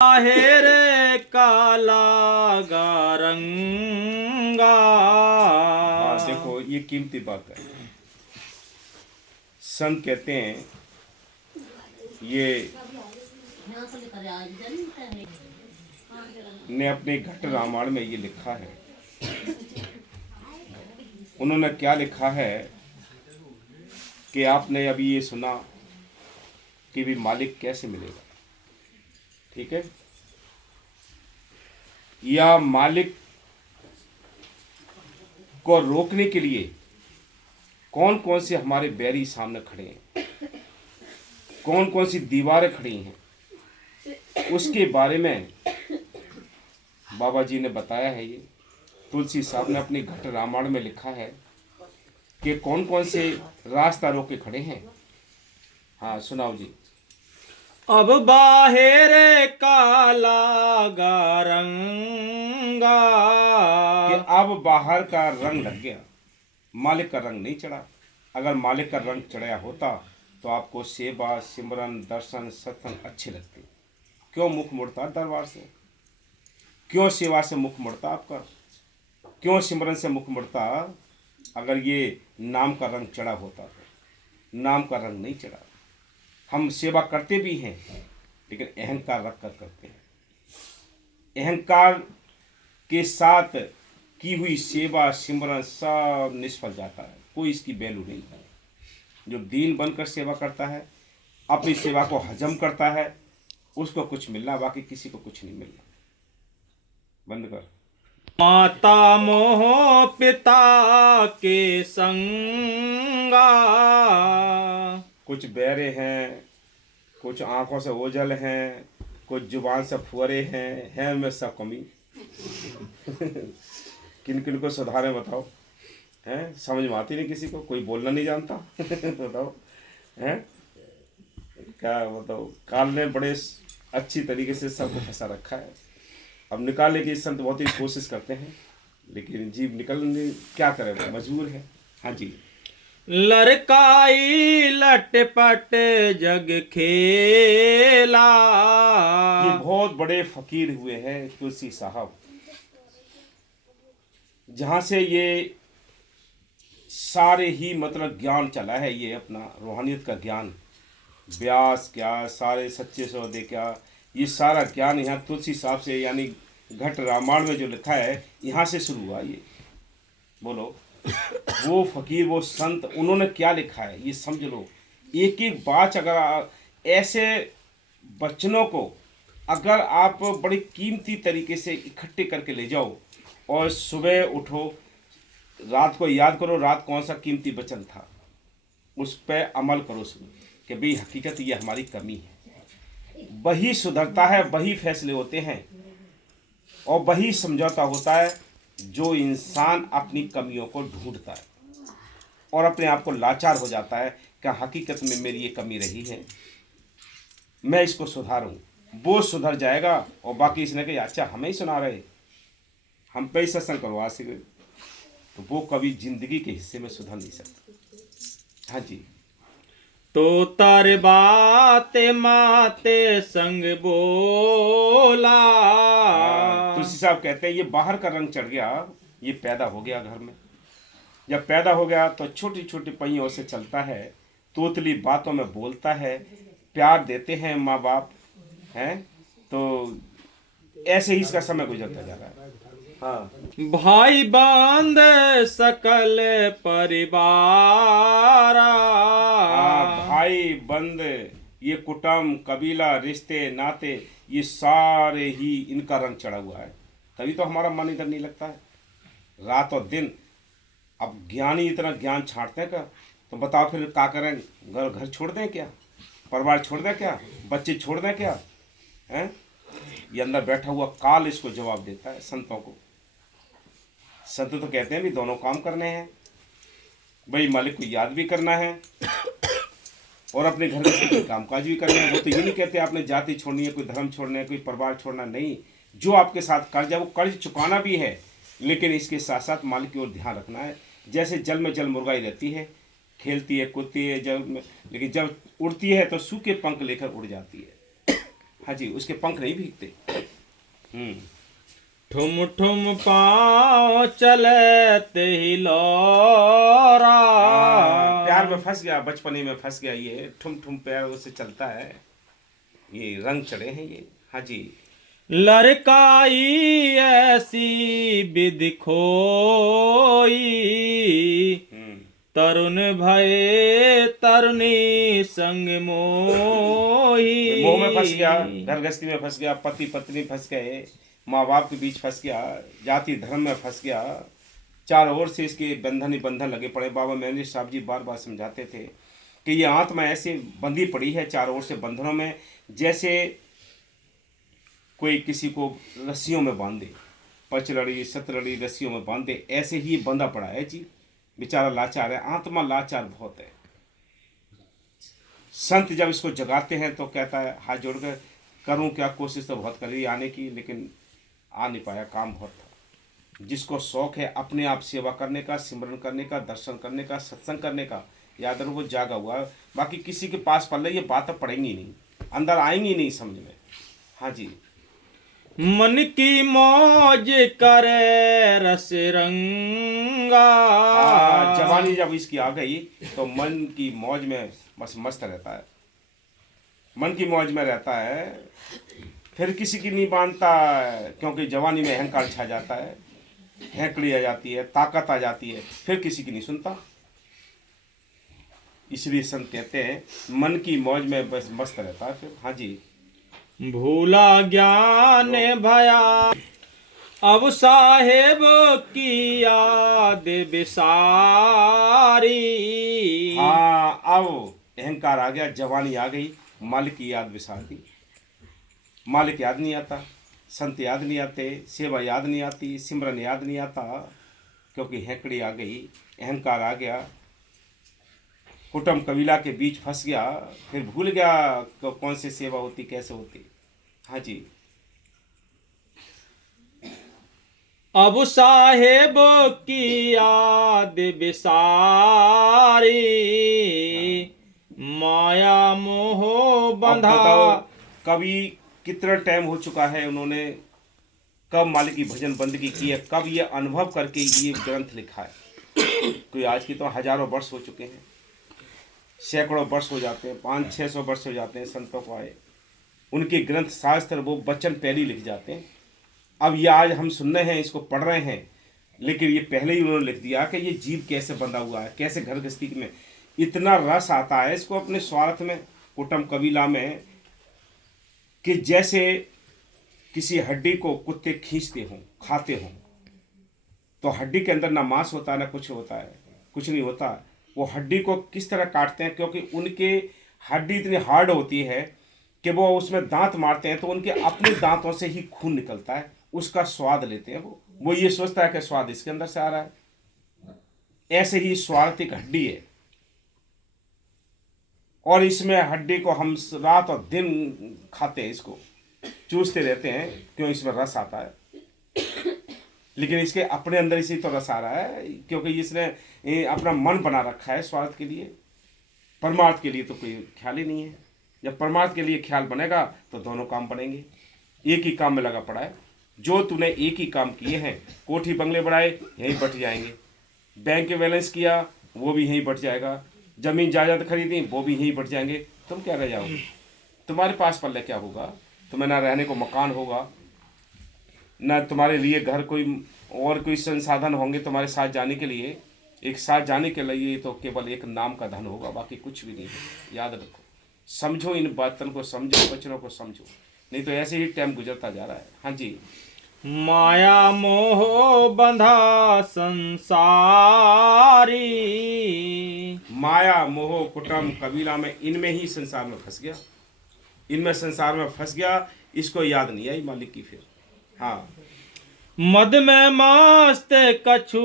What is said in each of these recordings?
रे काला गारंगा। हाँ देखो, ये कीमती बात है। संत कहते हैं, ये ने अपने घट रामायण में ये लिखा है। उन्होंने क्या लिखा है कि आपने अभी ये सुना कि भी मालिक कैसे मिलेगा, ठीक है, या मालिक को रोकने के लिए कौन कौन से हमारे बैरी सामने खड़े हैं, कौन कौन सी दीवारें खड़ी हैं, उसके बारे में बाबा जी ने बताया है। ये तुलसी साहब ने अपनी घट रामायण में लिखा है कि कौन कौन से रास्ता रोके खड़े हैं। हाँ सुनाओ जी। अब बाहेर काला गारंगा। कि अब बाहर का रंग लग गया, मालिक का रंग नहीं चढ़ा। अगर मालिक का रंग चढ़ाया होता तो आपको सेवा सिमरन दर्शन सत्संग अच्छे लगते। क्यों मुख मुड़ता दरबार से, क्यों सेवा से मुख मुड़ता आपका, क्यों सिमरन से मुख मुड़ता? अगर ये नाम का रंग चढ़ा होता तो। नाम का रंग नहीं चढ़ा। हम सेवा करते भी हैं लेकिन अहंकार रख कर करते हैं। अहंकार के साथ की हुई सेवा सिमरन सब निष्फल जाता है, कोई इसकी वैल्यू नहीं है। जो दीन बनकर सेवा करता है, अपनी सेवा को हजम करता है, उसको कुछ मिलना, बाकी किसी को कुछ नहीं मिलना। बंद कर। माता मोह पिता के संगा। कुछ बहरे हैं, कुछ आंखों से ओझल हैं, कुछ जुबान से फुअरे हैं में सब कमी। किन किन को सुधारे बताओ? हैं, समझ में आती नहीं किसी को, कोई बोलना नहीं जानता। बताओ हैं क्या बताओ। काल ने बड़े अच्छी तरीके से सबको फंसा रखा है। अब निकालने की संत बहुत ही कोशिश करते हैं लेकिन जीव निकलने क्या करे, मजबूर है। हाँ जी। लड़काई लटपट जग खेला। ये बहुत बड़े फकीर हुए हैं तुलसी साहब, जहाँ से ये सारे ही मतलब ज्ञान चला है, ये अपना रूहानियत का ज्ञान, व्यास क्या, सारे सच्चे सौदे क्या, ये सारा ज्ञान यहाँ तुलसी साहब से, यानी घट रामायण में जो लिखा है यहाँ से शुरू हुआ। ये बोलो, वो फकीर वो संत उन्होंने क्या लिखा है ये समझ लो। एक एक बात अगर ऐसे वचनों को अगर आप बड़ी कीमती तरीके से इकट्ठे करके ले जाओ और सुबह उठो, रात को याद करो रात कौन सा कीमती वचन था, उस पर अमल करो सुबह कि भाई हकीकत ये हमारी कमी है। वही सुधरता है, वही फैसले होते हैं और वही समझौता होता है जो इंसान अपनी कमियों को ढूंढता है और अपने आप को लाचार हो जाता है कि हकीकत में मेरी ये कमी रही है, मैं इसको सुधारूं। वो सुधर जाएगा और बाकी इसने कहा अच्छा हमें ही सुना रहे, हम पे ही सत्संग करवा सके, तो वो कभी जिंदगी के हिस्से में सुधर नहीं सकता। हाँ जी। तो तारे बाते माते संग बोला। तुलसी साहब कहते हैं ये बाहर का रंग चढ़ गया, ये पैदा हो गया घर में। जब पैदा हो गया तो छोटी छोटी पहियों से चलता है, तोतली बातों में बोलता है, प्यार देते हैं माँ बाप हैं, तो ऐसे ही इसका समय गुजरता जा रहा है। हाँ। भाई बांध सकल परिवार। भाई बंद, ये कुटुंब कबीला रिश्ते नाते ये सारे ही इनका रंग चढ़ा हुआ है, तभी तो हमारा मन इधर नहीं लगता है रात और दिन। अब ज्ञानी इतना ज्ञान छांटते हैं क्या, तो बताओ फिर क्या करें? घर छोड़ दें क्या, परिवार छोड़ दें क्या, बच्चे छोड़ दें क्या? हैं, ये अंदर बैठा हुआ काल इसको जवाब देता है संतों को। संत तो कहते हैं भी दोनों काम करने हैं, भाई मालिक को याद भी करना है और अपने घर में कामकाज भी करना है। वो तो ये नहीं कहते आपने जाति छोड़नी है, कोई धर्म छोड़ना है, कोई परिवार छोड़ना नहीं। जो आपके साथ कर्ज है वो कर्ज चुकाना भी है, लेकिन इसके साथ साथ मालिक की ओर ध्यान रखना है। जैसे जल में जल मुर्गाई रहती है, खेलती है कूदती है जल में, लेकिन जब उड़ती है तो सूखे पंख लेकर उड़ जाती है। हाँ जी, उसके पंख नहीं भीगते। ठुम ठुम पाँव चलते ही लौरा। प्यार में फंस गया, बचपने में फंस गया, ये ठुम ठुम पैर उससे चलता है, ये रंग चढ़े हैं ये। हाँ जी। लड़काई ऐसी विधि खोई, हम्म। तरुण भये तरुणी संग मोही। मोह में फंस गया, घर गृहस्थी में फंस गया, पति पत्नी फंस गए, माँ बाप के बीच फंस गया, जाति धर्म में फंस गया, चारों ओर से इसके बंधन ही बंधन लगे पड़े। बाबा महेंद्र साहब जी बार बार समझाते थे कि ये आत्मा ऐसे बंधी पड़ी है चारों ओर से बंधनों में, जैसे कोई किसी को रस्सियों में बांधे, पचलड़ी सतलड़ी रस्सियों में बांधे, ऐसे ही बंधा पड़ा है जी। बेचारा लाचार है, आत्मा लाचार बहुत है। संत जब इसको जगाते हैं तो कहता है हाथ जोड़कर, करूं क्या, कोशिश तो बहुत करी आने की, लेकिन आ नहीं पाया, काम बहुत था। जिसको शौक है अपने आप सेवा करने का, सिमरन करने का, दर्शन करने का, सत्संग करने का, याद रखो जागा हुआ है। बाकी किसी के पास पल्ले ये बात पड़ेंगी नहीं, अंदर आएंगी नहीं समझ में। हाँ जी। मन की मौज करे रस रंगा। जवानी जब इसकी आ गई तो मन की मौज में बस मस्त रहता है, मन की मौज में रहता है, फिर किसी की नहीं बांधता, क्योंकि जवानी में अहंकार छा जाता है, हैंकड़ी आ जाती है, ताकत आ जाती है, फिर किसी की नहीं सुनता। इसलिए संत कहते हैं मन की मौज में बस मस्त रहता है फिर। हाँ जी। भूला ज्ञान भया अब साहेब की याद बिसारी। हाँ, अब अहंकार आ गया, जवानी आ गई, मालिक की याद बिसार दी। मालिक याद नहीं आता, संत याद नहीं आते, सेवा याद नहीं आती, सिमरन याद नहीं आता, क्योंकि हैंकड़ी आ गई, अहंकार आ गया, कुटुंब कबीला के बीच फंस गया, फिर भूल गया कौन सी सेवा होती, कैसे होती। हाँ जी। अब साहेब की याद बिसारी, माया मोह अब बंधा। बताओ कभी कितना टाइम हो चुका है, उन्होंने कब मालिक की भजन बंदगी की है, कब ये अनुभव करके ये ग्रंथ लिखा है। कोई आज की तो हजारों वर्ष हो चुके हैं, सैकड़ों वर्ष हो जाते हैं, 500-600 वर्ष हो जाते हैं संतों को आए, उनके ग्रंथ शास्त्र वो वचन पहले लिख जाते हैं। अब ये आज हम सुन रहे हैं, इसको पढ़ रहे हैं, लेकिन ये पहले ही उन्होंने लिख दिया कि ये जीव कैसे बंधा हुआ है, कैसे घर गृहस्थी में इतना रस आता है इसको अपने स्वार्थ में, कुटुंब कबीला में, कि जैसे किसी हड्डी को कुत्ते खींचते हों, खाते हों, तो हड्डी के अंदर ना मांस होता है ना कुछ होता है, कुछ नहीं होता। वो हड्डी को किस तरह काटते हैं, क्योंकि उनके हड्डी इतनी हार्ड होती है कि वो उसमें दांत मारते हैं तो उनके अपने दांतों से ही खून निकलता है, उसका स्वाद लेते हैं वो ये सोचता है कि स्वाद इसके अंदर से आ रहा है। ऐसे ही स्वार्थ एक हड्डी है, और इसमें हड्डी को हम रात और दिन खाते हैं, इसको चूसते रहते हैं, क्यों, इसमें रस आता है। लेकिन इसके अपने अंदर इसी तो रस आ रहा है, क्योंकि इसने अपना मन बना रखा है स्वार्थ के लिए, परमार्थ के लिए तो कोई ख्याल ही नहीं है। जब परमार्थ के लिए ख्याल बनेगा तो दोनों काम बनेंगे। एक ही काम में लगा पड़ा है, जो तूने एक ही काम किए हैं, कोठी बंगले बढ़ाए यहीं बट जाएंगे, बैंक के बैलेंस किया वो भी यहीं बट जाएगा, जमीन जायदाद खरीदी वो भी यहीं बट जाएंगे। तुम क्या रह जाओगे, तुम्हारे पास पल्ले क्या होगा, तुम्हें ना रहने को मकान होगा, ना तुम्हारे लिए घर कोई और कोई संसाधन होंगे तुम्हारे साथ जाने के लिए। एक साथ जाने के लिए तो केवल एक नाम का धन होगा, बाकी कुछ भी नहीं है। याद रखो, समझो, इन बातों को समझो, वचनों को समझो, नहीं तो ऐसे ही टाइम गुजरता जा रहा है। हाँ जी। माया मोह बंधा संसारी। माया मोह कुटुंब कबीला में, इनमें ही संसार में फंस गया, इनमें संसार में फंस गया, इसको याद नहीं आई मालिक की फिर। हाँ। मद में मस्त कछु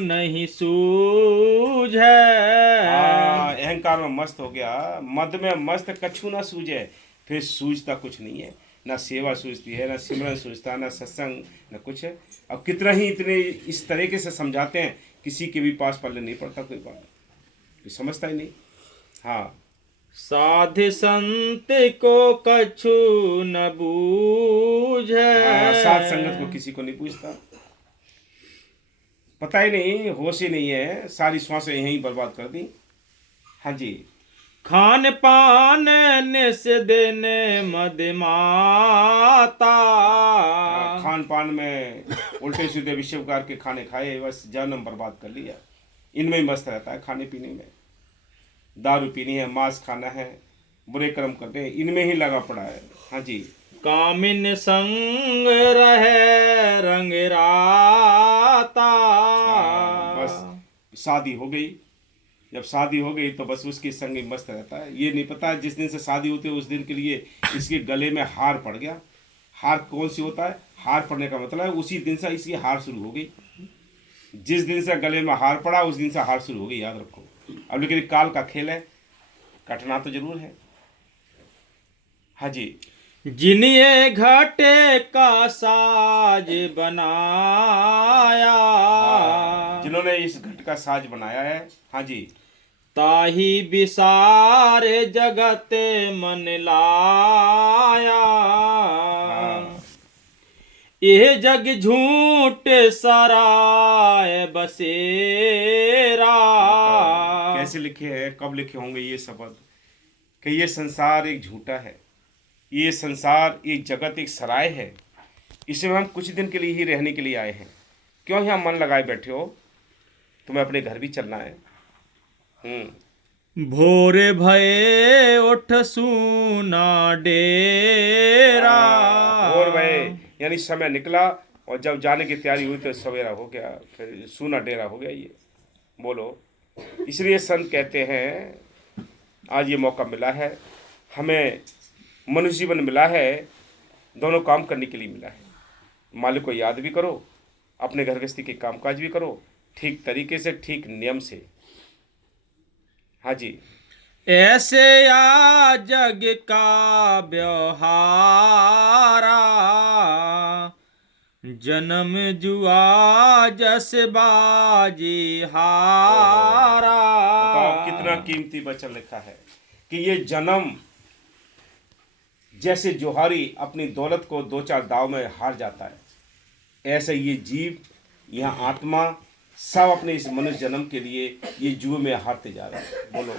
नहीं सूझे। अहंकार में मस्त हो गया, मद में मस्त कछु ना सूझे, फिर सूझता कुछ नहीं है, ना सेवा सूझती है, ना सिमरन सूझता, ना सत्संग, ना कुछ है। अब कितना ही इतने इस तरीके से समझाते हैं, किसी के भी पास पल्ले नहीं पड़ता कोई बात, कोई समझता ही नहीं। हाँ, साधु संत को कछु न बूझे। साध संगत को किसी को नहीं पूछता, पता ही नहीं, होश ही नहीं है, सारी श्वासें यहीं बर्बाद कर दी। हाँ जी। खान पान निस दिन मदमाता। खान पान में उल्टे सीधे विश्व प्रकार के खाने खाए, बस जन्म बर्बाद कर लिया। इनमें ही मस्त रहता है, खाने पीने में। दारू पीनी है, मांस खाना है, बुरे कर्म करने हैं, इनमें ही लगा पड़ा है। हाँ जी। कामिन संग रहे रंग राता। बस शादी हो गई, जब शादी हो गई तो बस उसके संग ही मस्त रहता है। ये नहीं पता जिस दिन से शादी होती है उस दिन के लिए इसके गले में हार पड़ गया। हार कौन सी होता है? हार पड़ने का मतलब है उसी दिन से इसकी हार शुरू हो गई। जिस दिन से गले में हार पड़ा उस दिन से हार शुरू हो गई, याद रखो। अब लेकिन काल का खेल है, कटना तो जरूर है। हाँ जी। जिन्हें घाटे का साज बनाया। जिन्होंने इस घट का साज बनाया है। हाँ जी। ताही विसारे जगत मन लाया। यह जग झूठ सराय बसेरा। कैसे लिखे हैं, कब लिखे होंगे ये शब्द कि ये संसार एक झूठा है, ये संसार एक जगत एक सराय है, इसमें हम कुछ दिन के लिए ही रहने के लिए आए हैं। क्यों यहाँ मन लगाए बैठे हो? तुम्हें अपने घर भी चलना है। भोरे भये उठ सूना डेरा। भोर भये यानी समय निकला और जब जाने की तैयारी हुई तो सवेरा हो गया, फिर सूना डेरा हो गया। ये बोलो, इसलिए संत कहते हैं आज ये मौका मिला है हमें, मनुष्य जीवन मिला है, दोनों काम करने के लिए मिला है। मालिक को याद भी करो, अपने घर गृहस्थी के कामकाज भी करो, ठीक तरीके से, ठीक नियम से। हाँ जी। ऐसे या जग का व्यवहारा। जन्म जुआ जस बाजी हारा। बताओ कितना कीमती वचन लिखा है कि ये जन्म जैसे जोहारी अपनी दौलत को दो चार दाव में हार जाता है, ऐसे ये जीव, यह आत्मा सब अपने इस मनुष्य जन्म के लिए ये जुए में हारते जा रहे हैं। बोलो,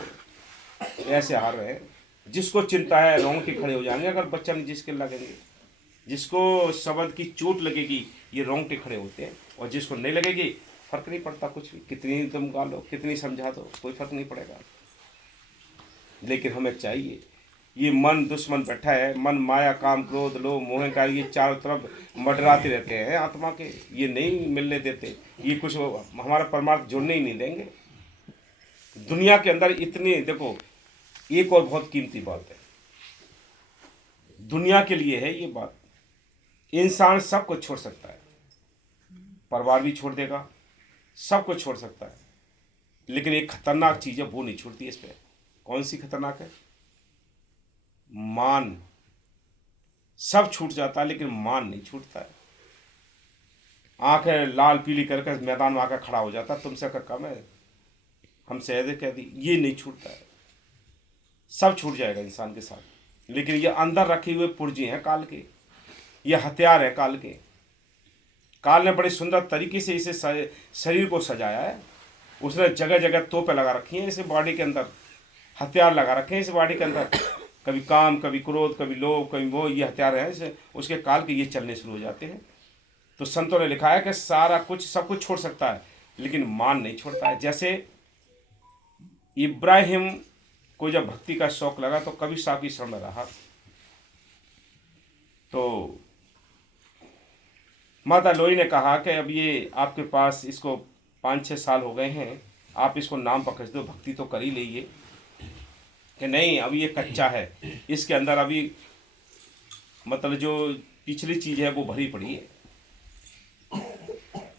ऐसे हार रहे हैं। जिसको चिंता है रोंगटे खड़े हो जाएंगे अगर बच्चन जिसके लगेंगे। जिसको शब्द की चोट लगेगी ये रोंगटे खड़े होते हैं, और जिसको नहीं लगेगी फर्क नहीं पड़ता कुछ भी, कितनी तुम गालो, कितनी समझा दो, कोई फर्क नहीं पड़ेगा। लेकिन हमें चाहिए, ये मन दुश्मन बैठा है, मन माया काम क्रोध लोभ मोह का ये चारों तरफ मंडराते रहते हैं आत्मा के, ये नहीं मिलने देते, ये कुछ हमारा परमार्थ जुड़ने ही नहीं देंगे। दुनिया के अंदर इतनी, देखो एक और बहुत कीमती बात है दुनिया के लिए है ये बात, इंसान सब कुछ छोड़ सकता है, परिवार भी छोड़ देगा, सब कुछ छोड़ सकता है, लेकिन एक खतरनाक चीज है वो नहीं छोड़ती। इस पे कौन सी खतरनाक है? मान। सब छूट जाता है लेकिन मान नहीं छूटता है। आंखें लाल पीली करके मैदान में आकर खड़ा हो जाता, तुमसे का कम है, हमसे ऐसे कह दी, ये नहीं छूटता है। सब छूट जाएगा इंसान के साथ, लेकिन ये अंदर रखे हुए पुर्जे हैं काल के, ये हथियार है काल के। काल ने बड़े सुंदर तरीके से इसे शरीर को सजाया है, उसने जगह जगह तोपें लगा रखी हैं इसे बॉडी के अंदर, हथियार लगा रखे हैं इस बॉडी के अंदर, कभी काम, कभी क्रोध, कभी लोभ, कभी वो, ये हथियार हैं इसे, उसके काल के ये चलने शुरू हो जाते हैं। तो संतों ने लिखा है कि सारा कुछ सब कुछ छोड़ सकता है लेकिन मान नहीं छोड़ता है। जैसे इब्राहिम को जब भक्ति का शौक लगा तो कभी साहब की शरण में रहा, तो माता लोई ने कहा कि अब ये आपके पास इसको 5-6 साल हो गए हैं, आप इसको नाम पकड़ दो, भक्ति तो कर ही लीजिए। कि नहीं, अभी ये कच्चा है, इसके अंदर अभी मतलब जो पिछली चीज़ है वो भरी पड़ी है।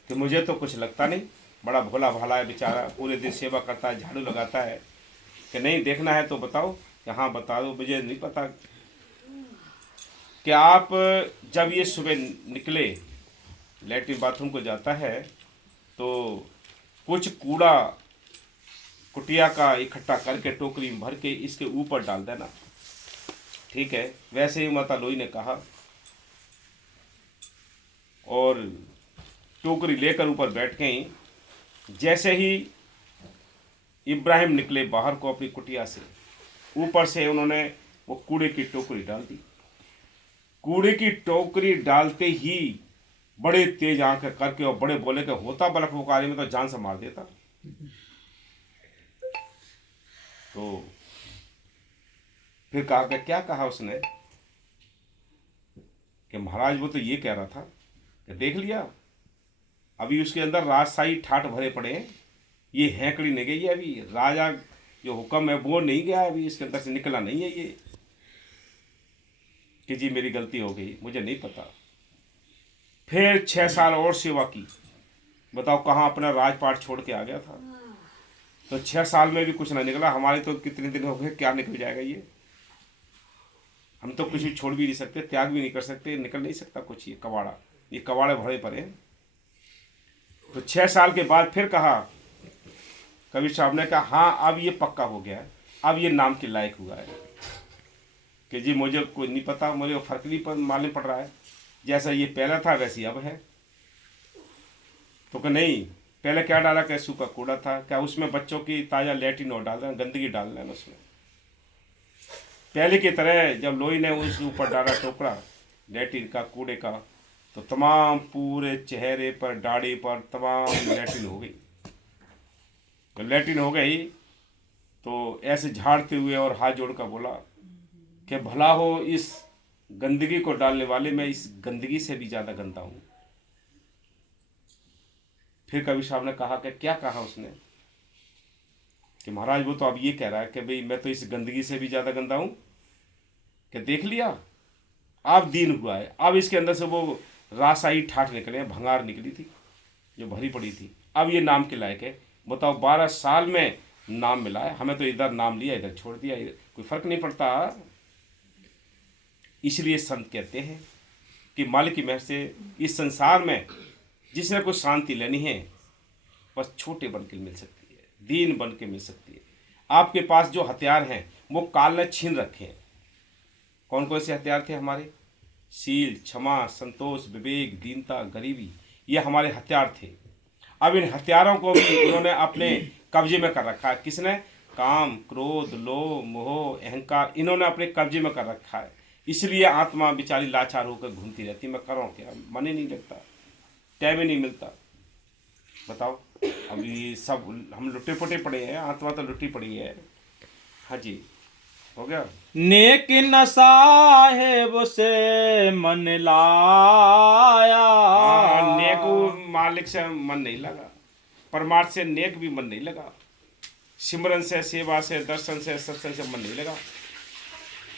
कि मुझे तो कुछ लगता नहीं, बड़ा भोला भाला है बेचारा, पूरे दिन सेवा करता है, झाड़ू लगाता है। कि नहीं देखना है तो बताओ, कि हाँ बता दो, मुझे नहीं पता। कि आप जब ये सुबह निकले लैट्रिन बाथरूम को जाता है तो कुछ कुटिया का इकट्ठा करके टोकरी में भर के इसके ऊपर डाल देना, ठीक है। वैसे ही माता लोई ने कहा और टोकरी लेकर ऊपर बैठ गई। जैसे ही इब्राहिम निकले बाहर को अपनी कुटिया से, ऊपर से उन्होंने वो कूड़े की टोकरी डाल दी। कूड़े की टोकरी डालते ही बड़े तेज आंख करके और बड़े बोले कि होता बलक बुखारी में तो जान से मार देता। तो फिर कहा कि क्या कहा उसने कि महाराज वो तो ये कह रहा था कि देख लिया अभी उसके अंदर राजशाही ठाठ भरे पड़े हैं, ये हैंकड़ी नहीं गई है, अभी राजा जो हुक्म है वो नहीं गया है, अभी इसके अंदर से निकला नहीं है ये कि जी मेरी गलती हो गई, मुझे नहीं पता। फिर 6 साल और सेवा की, बताओ कहाँ अपना राजपाट छोड़ के आ गया था। तो 6 साल में भी कुछ ना निकला। हमारे तो कितने दिन हो गए, क्या निकल जाएगा ये। हम तो कुछ भी छोड़ भी नहीं सकते, त्याग भी नहीं कर सकते, निकल नहीं सकता कुछ। ये कबाड़े भरे पड़े हैं। तो 6 साल के बाद फिर कहा, कबीर साहब ने कहा हाँ अब ये पक्का हो गया है, अब ये नाम के लायक हुआ है कि जी मुझे कोई नहीं पता, मुझे फर्क नहीं मालूम पड़ रहा है, जैसा ये पहला था वैसी अब है। तो कि नहीं, पहले क्या डाला, क्या सूखा कूड़ा था, क्या उसमें बच्चों की ताज़ा लेटिन और डाल देना, गंदगी डाल देना उसमें। पहले की तरह जब लोई ने उस ऊपर डाला टोकरा लेटिन का, कूड़े का, तो तमाम पूरे चेहरे पर दाढ़ी पर तमाम लेटिन हो गई। तो लेटिन हो गई तो ऐसे झाड़ते हुए और हाथ जोड़कर बोला कि भला हो इस गंदगी को डालने वाले, मैं इस गंदगी से भी ज़्यादा गंदा हूँ। फिर कबीर साहब ने कहा कि क्या कहा उसने कि महाराज वो तो अब ये कह रहा है कि भाई मैं तो इस गंदगी से भी ज़्यादा गंदा हूँ, कि देख लिया अब दीन हुआ है, अब इसके अंदर से वो रासाई ठाठ निकले, भंगार निकली थी जो भरी पड़ी थी, अब ये नाम के लायक है। बताओ 12 साल में नाम मिला है, हमें तो इधर नाम लिया इधर छोड़ दिया, कोई फर्क नहीं पड़ता। इसलिए संत कहते हैं कि मालिक की महर से इस संसार में जिसने कोई शांति लेनी है बस छोटे बन के मिल सकती है, दीन बन के मिल सकती है। आपके पास जो हथियार हैं वो काल ने छीन रखे हैं। कौन कौन से हथियार थे हमारे? शील, क्षमा, संतोष, विवेक, दीनता, गरीबी, ये हमारे हथियार थे। अब इन हथियारों को भी उन्होंने अपने कब्जे में कर रखा है। किसने? काम, क्रोध, लोभ, मोह, अहंकार, इन्होंने अपने कब्जे में कर रखा है। इसलिए आत्मा बेचारी लाचार होकर घूमती रहती, मैं करूँ क्या, मन ही नहीं लगता, टाइम ही नहीं मिलता। बताओ अभी सब हम लुटे पुटे पड़े हैं, आत्मा तो लुटी पड़ी है। हाँ जी, हो गया। नेक न साहेब से मन लाया, नेक मालिक से मन नहीं लगा, परमार्थ से नेक भी मन नहीं लगा, सिमरन से, सेवा से, दर्शन से, सत्संग से मन नहीं लगा।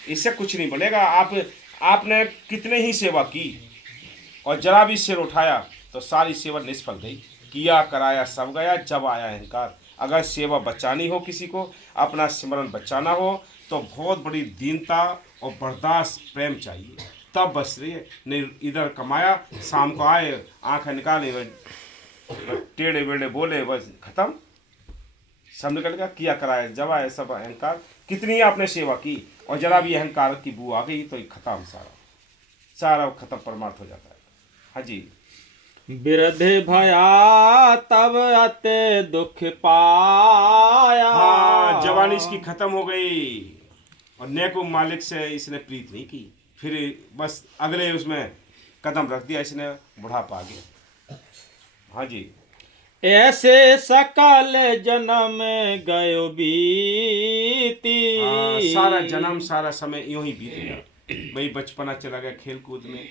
इससे कुछ नहीं बनेगा। आपने कितने ही सेवा की और जरा भी सिर उठाया तो सारी सेवा निष्फल गई। किया कराया सब गया, जब आया अहंकार। अगर सेवा बचानी हो, किसी को अपना सिमरन बचाना हो, तो बहुत बड़ी दीनता और बर्दाश्त, प्रेम चाहिए, तब बच रही है। नहीं इधर कमाया, शाम को आए, आंखें निकाले, टेढ़े बेढ़े बोले, बस खत्म, सब निकल गया। किया कराया जब आए सब अहंकार। कितनी आपने सेवा की और जरा भी अहंकार की बू आ गई तो खत्म, सारा खत्म, परमार्थ हो जाता है। हाँ जी। बिरध भया तब अते दुख पाया। हाँ, जवानी इसकी खत्म हो गई और नेको मालिक से इसने प्रीत नहीं की, फिर बस अगले उसमें कदम रख दिया इसने, बुढ़ापा आ गया। हाँ जी। ऐसे सकल जन्म गयो बीती। सारा जन्म, सारा समय यूं ही बीत गया। भाई बचपना चला गया, खेल कूद में,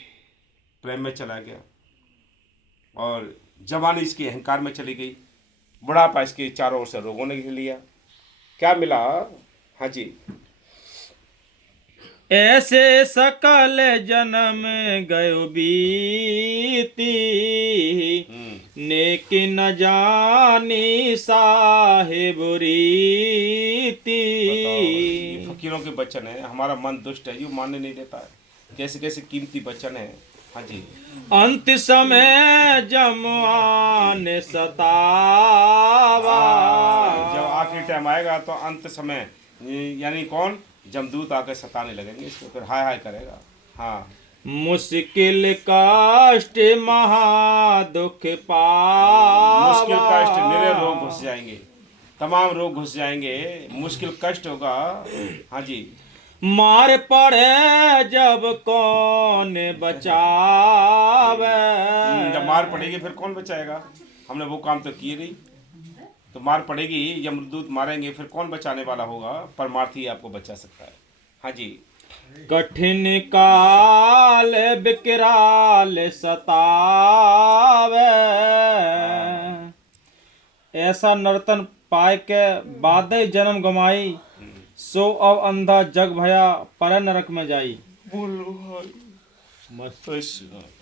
प्रेम में चला गया, और जवानी इसकी अहंकार में चली गई, बुढ़ापा इसके चारों ओर से रोगों ने घेर लिया। क्या मिला? हाँ जी। ऐसे सकल जन्म गयो बीती, नेक न जानी साहेब रीति। फकीरों के वचन है, हमारा मन दुष्ट है, यूँ मानने नहीं देता है। कैसे कैसे कीमती वचन है, हाँ जी। अंत समय जम आने सतावा। जब आखिरी टाइम आएगा तो अंत समय यानी कौन, जमदूत आकर सताने लगेंगे इसको, फिर हाय हाय करेगा। हाँ, मुश्किल कष्ट महा दुख पावा। मुश्किल कष्ट, निरे रोग घुस जाएंगे, तमाम रोग घुस जाएंगे, मुश्किल कष्ट होगा। हाँ जी। मार पड़े जब कौन बचावे। जब मार पड़ेगी फिर कौन बचाएगा, हमने वो काम तो किए नहीं। तो मार पड़ेगी, यमदूत मारेंगे, फिर कौन बचाने वाला होगा, परमार्थी आपको बचा सकता है। हाँ जी। कठिन काल विकराल सतावे। ऐसा नर्तन पाए के बाद जन्म गमाई, सो अब अंधा जग भया पर नरक में जाई। बोलो भाई। मस्त। अच्छा।